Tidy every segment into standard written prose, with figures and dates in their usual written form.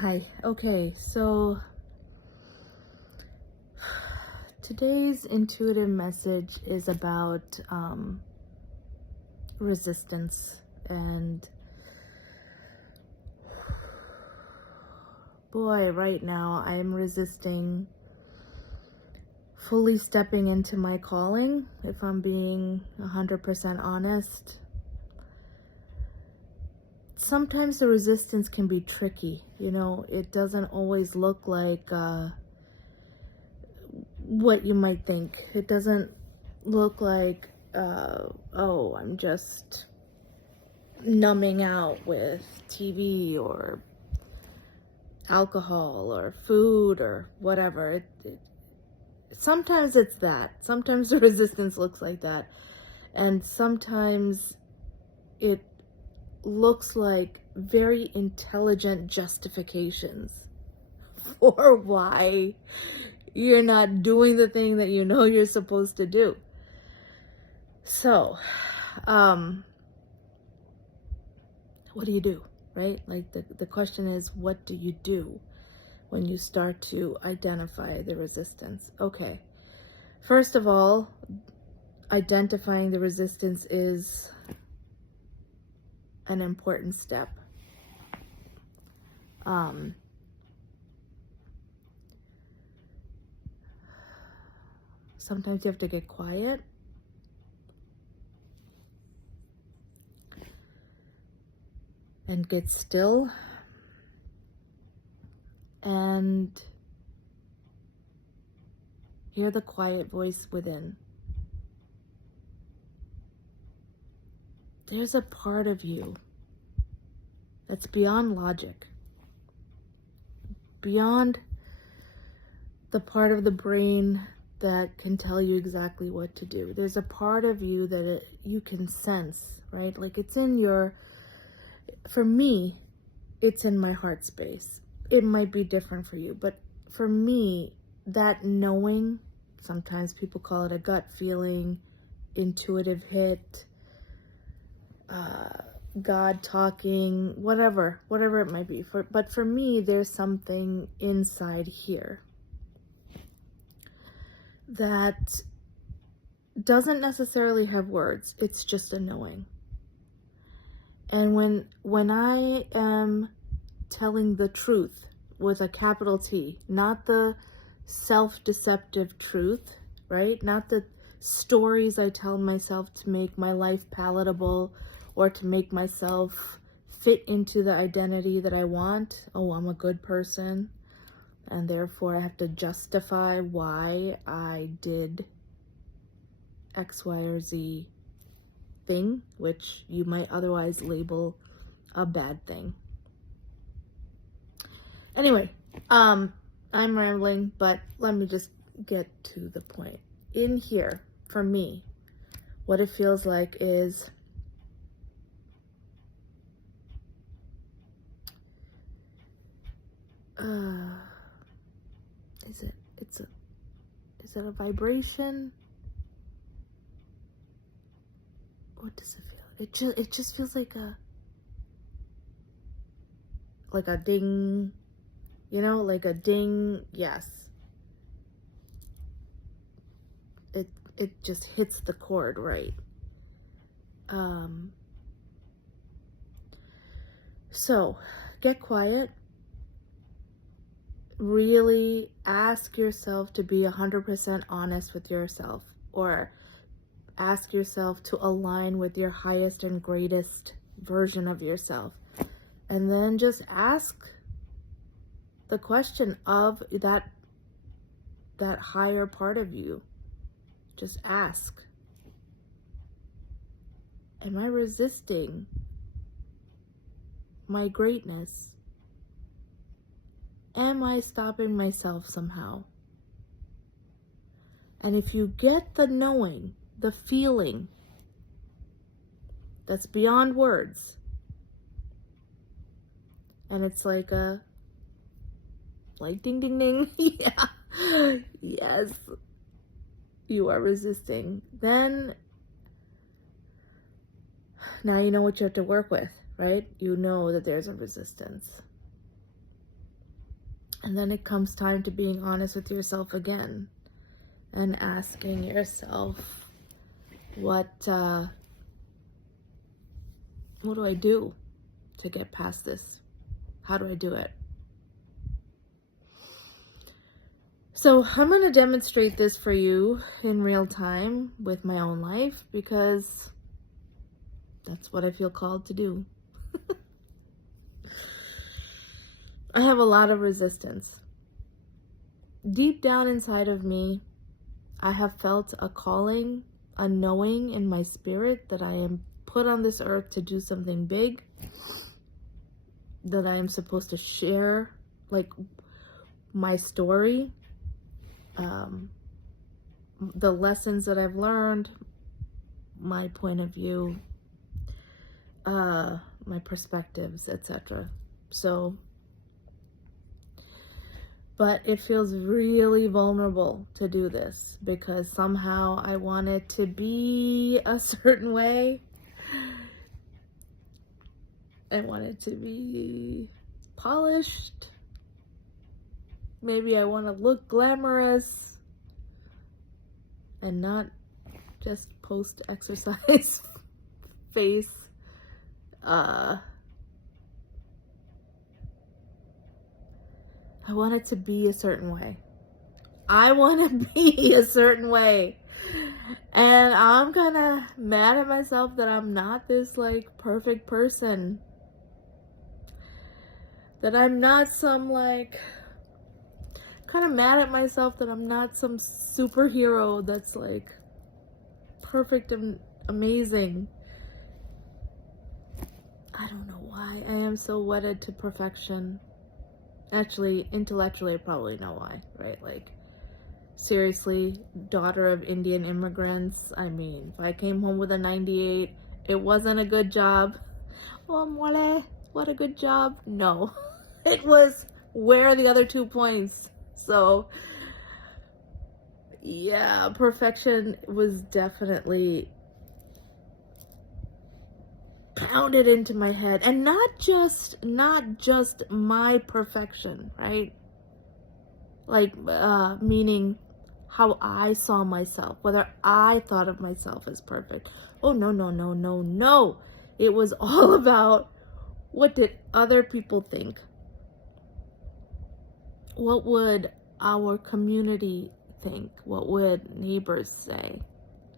Hi. Okay, so today's intuitive message is about resistance. And boy, right now I'm resisting fully stepping into my calling, if I'm being 100% honest. Sometimes the resistance can be tricky. It doesn't always look like what you might think. It doesn't look like, oh, I'm just numbing out with TV or alcohol or food or whatever. Sometimes it's that. Sometimes the resistance looks like that. And sometimes it looks like very intelligent justifications for why you're not doing the thing that you know you're supposed to do. So, what do you do, right? Like the question is, what do you do when you start to identify the resistance? Okay. First of all, identifying the resistance is an important step. Um, Sometimes you have to get quiet and get still and hear the quiet voice within. There's a part of you that's beyond logic, beyond the part of the brain that can tell you exactly what to do. There's a part of you that you can sense, right? Like for me, it's in my heart space. It might be different for you, but for me, that knowing, sometimes people call it a gut feeling, intuitive hit, God talking, whatever it might be. But for me, there's something inside here that doesn't necessarily have words. It's just a knowing. And when I am telling the truth with a capital T, not the self-deceptive truth, right? Not the stories I tell myself to make my life palatable or to make myself fit into the identity that I want. Oh, I'm a good person, and therefore I have to justify why I did X, Y, or Z thing, which you might otherwise label a bad thing. Anyway, I'm rambling, but let me just get to the point. In here, for me, what it feels like is is it a vibration? What does it feel? It just feels like a ding, like a ding. Yes. It just hits the chord, right? So get quiet. Really ask yourself to be 100% honest with yourself, or ask yourself to align with your highest and greatest version of yourself. And then just ask the question of that higher part of you. Just ask, am I resisting my greatness? Am I stopping myself somehow? And if you get the knowing, the feeling that's beyond words, and it's like ding ding ding, yeah, yes, you are resisting, then now you know what you have to work with, right? You know that there's a resistance. And then it comes time to being honest with yourself again and asking yourself, what do I do to get past this? How do I do it? So I'm going to demonstrate this for you in real time with my own life, because that's what I feel called to do. I have a lot of resistance. Deep down inside of me, I have felt a calling, a knowing in my spirit that I am put on this earth to do something big, that I am supposed to share, like, my story, the lessons that I've learned, my point of view, my perspectives, etc. So, but it feels really vulnerable to do this, because somehow I want it to be a certain way. I want it to be polished. Maybe I want to look glamorous and not just post exercise face. I want it to be a certain way. I want to be a certain way. And I'm kind of mad at myself that I'm not this, like, perfect person. That I'm not some, like, kind of mad at myself that I'm not some superhero that's, like, perfect and amazing. I don't know why I am so wedded to perfection. Actually, intellectually, I probably know why, right? Like, seriously, daughter of Indian immigrants. I mean, if I came home with a 98, it wasn't a good job. Oh, what a good job. No, it was, where are the other 2 points? So, yeah, perfection was definitely pounded into my head. And not just my perfection, right? Like, meaning how I saw myself, whether I thought of myself as perfect. Oh, no. It was all about, what did other people think? What would our community think? What would neighbors say?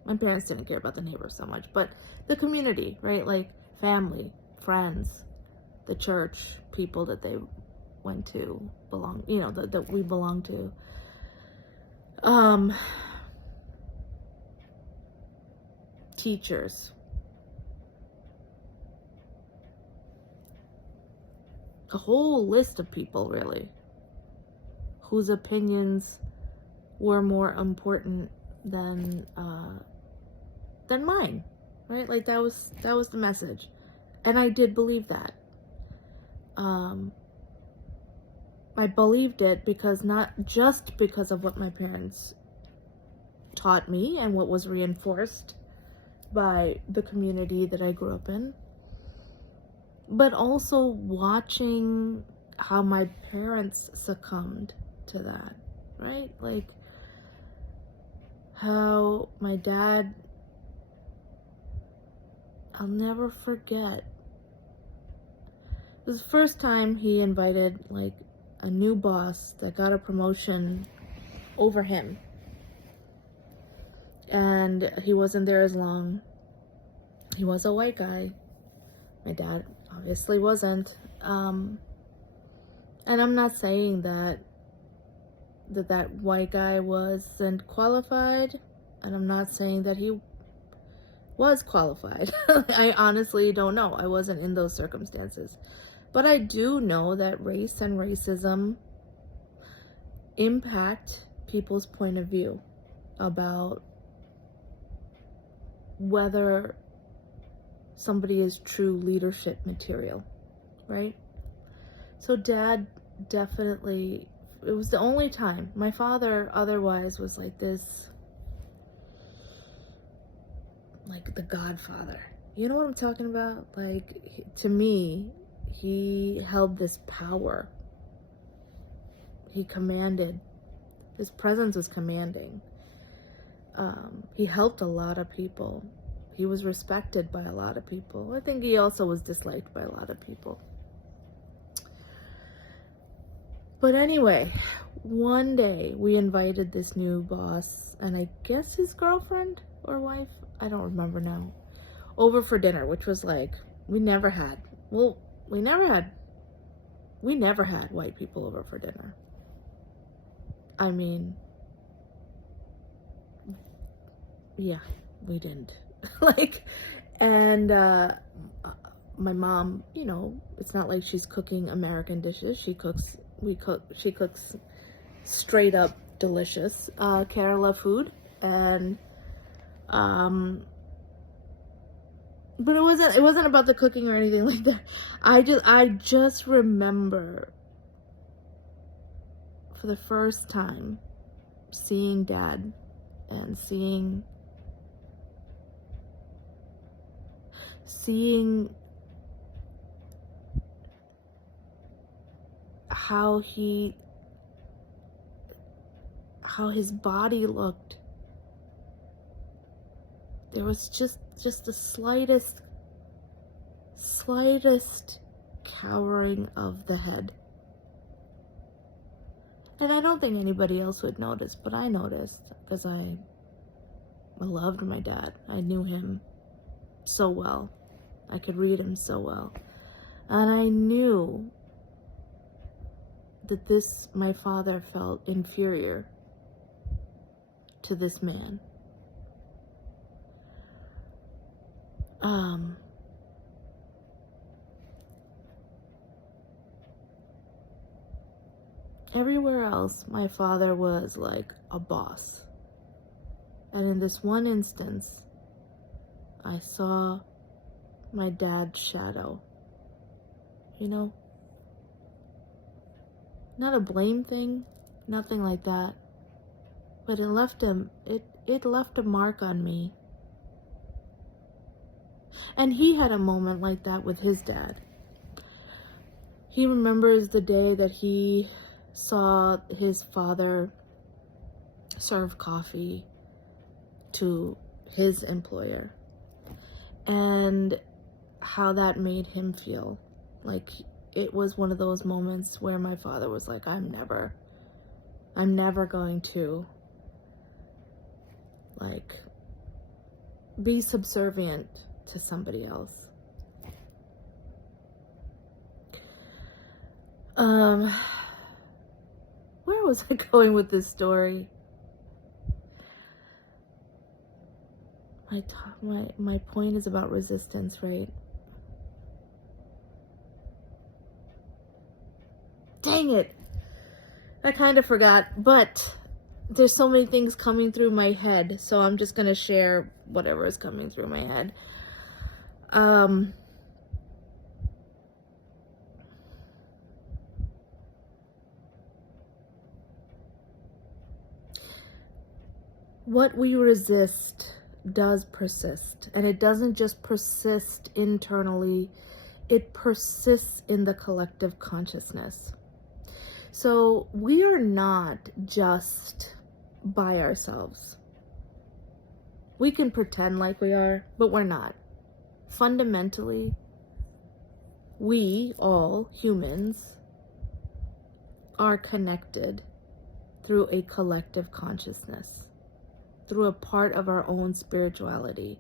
My parents didn't care about the neighbors so much, but the community, right? Like family, friends, the church, people that they went to, that we belong to. Teachers. A whole list of people, really, whose opinions were more important than mine, right? Like, that was the message, and I did believe that. I believed it because, not just because of what my parents taught me and what was reinforced by the community that I grew up in, but also watching how my parents succumbed to that, right? Like, how my dad, I'll never forget, it was the first time he invited, like, a new boss that got a promotion over him, and he wasn't there as long. He was a white guy. My dad obviously wasn't. And I'm not saying that white guy wasn't qualified, and I'm not saying that he was qualified. I honestly don't know. I wasn't in those circumstances. But I do know that race and racism impact people's point of view about whether somebody is true leadership material, right? So Dad definitely, it was the only time. My father otherwise was like this, like the Godfather. You know what I'm talking about? Like, to me, he held this power. He commanded. His presence was commanding. He helped a lot of people. He was respected by a lot of people. I think he also was disliked by a lot of people. But anyway, one day we invited this new boss, and I guess his girlfriend or wife, I don't remember now, over for dinner, which was like, we never had white people over for dinner. I mean, yeah, we didn't. And my mom, it's not like she's cooking American dishes. She cooks straight up delicious Kerala food. And but it wasn't about the cooking or anything like that. I just remember for the first time seeing Dad and seeing how his body looked. There was just the slightest cowering of the head. And I don't think anybody else would notice, but I noticed because I loved my dad. I knew him so well. I could read him so well. And I knew that my father felt inferior to this man. Everywhere else, my father was like a boss. And in this one instance, I saw my dad's shadow. Not a blame thing, nothing like that. But it left a mark on me. And he had a moment like that with his dad. He remembers the day that he saw his father serve coffee to his employer, and how that made him feel. Like, it was one of those moments where my father was like, I'm never going to be subservient to somebody else. Where was I going with this story? My point is about resistance, right? Dang it! I kind of forgot, but there's so many things coming through my head, so I'm just gonna share whatever is coming through my head. What we resist does persist, and it doesn't just persist internally, it persists in the collective consciousness. So we are not just by ourselves. We can pretend like we are, but we're not. Fundamentally, we, all humans, are connected through a collective consciousness, through a part of our own spirituality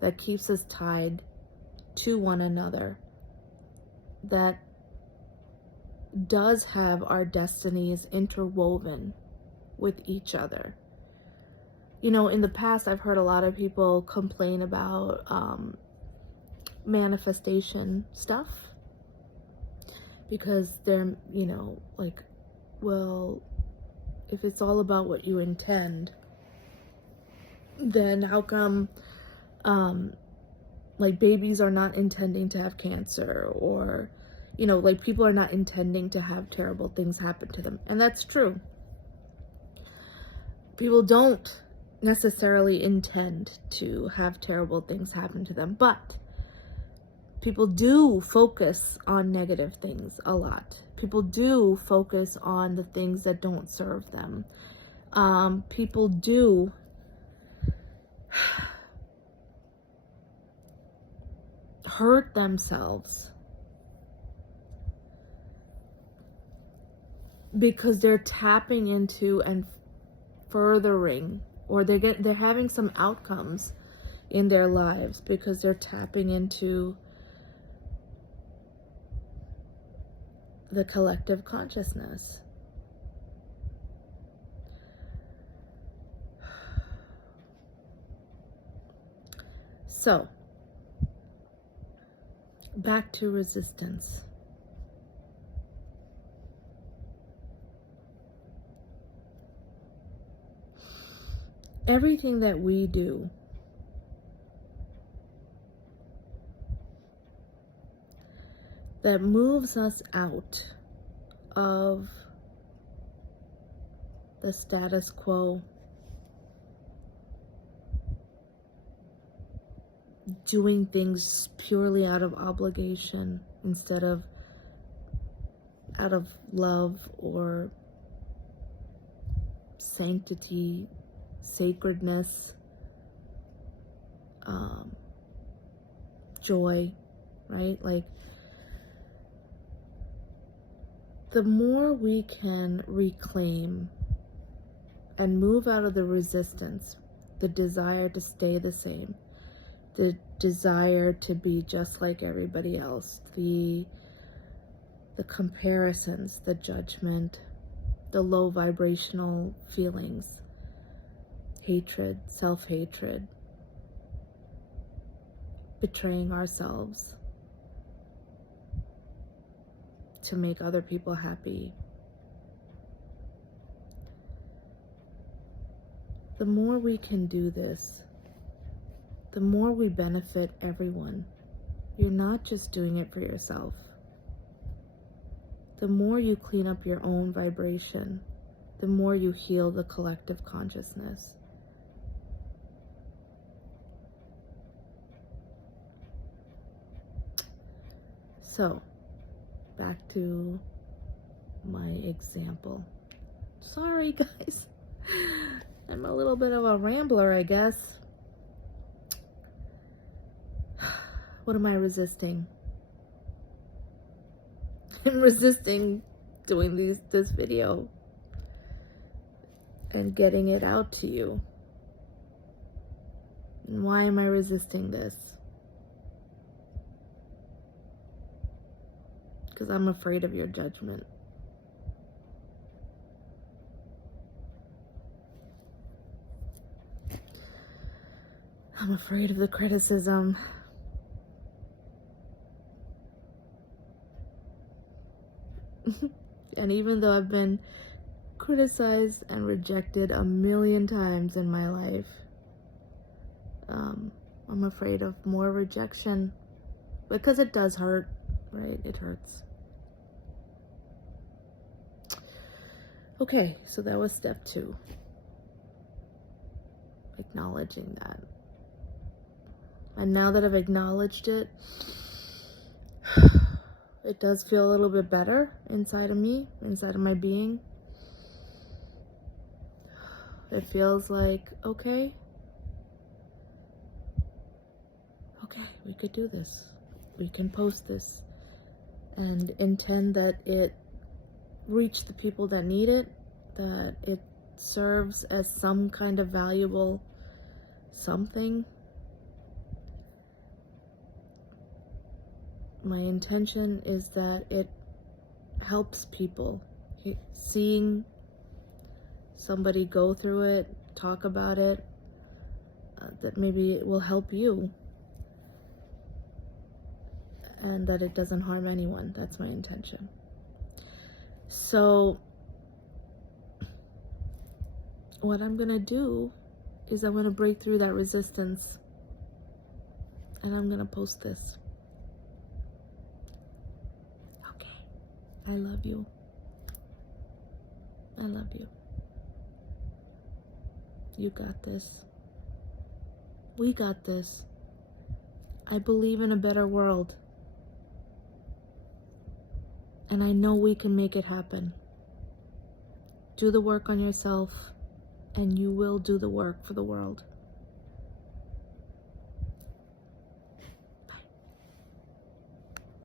that keeps us tied to one another, that does have our destinies interwoven with each other. In the past, I've heard a lot of people complain about manifestation stuff, because they're, well, if it's all about what you intend, then how come babies are not intending to have cancer, or people are not intending to have terrible things happen to them? And that's true. People don't necessarily intend to have terrible things happen to them, but People do focus on negative things a lot. People do focus on the things that don't serve them. People do hurt themselves because they're tapping into and furthering, or they're having some outcomes in their lives because they're tapping into the collective consciousness. So, back to resistance. Everything that we do that moves us out of the status quo, doing things purely out of obligation instead of out of love or sanctity, sacredness, joy, right? Like, the more we can reclaim and move out of the resistance, the desire to stay the same, the desire to be just like everybody else, the comparisons, the judgment, the low vibrational feelings, hatred, self-hatred, betraying ourselves to make other people happy. The more we can do this, the more we benefit everyone. You're not just doing it for yourself. The more you clean up your own vibration, the more you heal the collective consciousness. So, back to my example. Sorry, guys. I'm a little bit of a rambler, I guess. What am I resisting? I'm resisting doing this video and getting it out to you. And why am I resisting this? Because I'm afraid of your judgment. I'm afraid of the criticism. And even though I've been criticized and rejected a million times in my life, I'm afraid of more rejection, because it does hurt, right? It hurts. Okay, so that was step 2. Acknowledging that. And now that I've acknowledged it, it does feel a little bit better inside of me, inside of my being. It feels like, okay, we could do this. We can post this and intend that it reach the people that need it, that it serves as some kind of valuable something. My intention is that it helps people. Seeing somebody go through it, talk about it, that maybe it will help you, and that it doesn't harm anyone. That's my intention. So what I'm gonna do is I'm gonna break through that resistance, and I'm gonna post this. Okay. I love you. I love you. You got this. We got this. I believe in a better world. And I know we can make it happen. Do the work on yourself, and you will do the work for the world.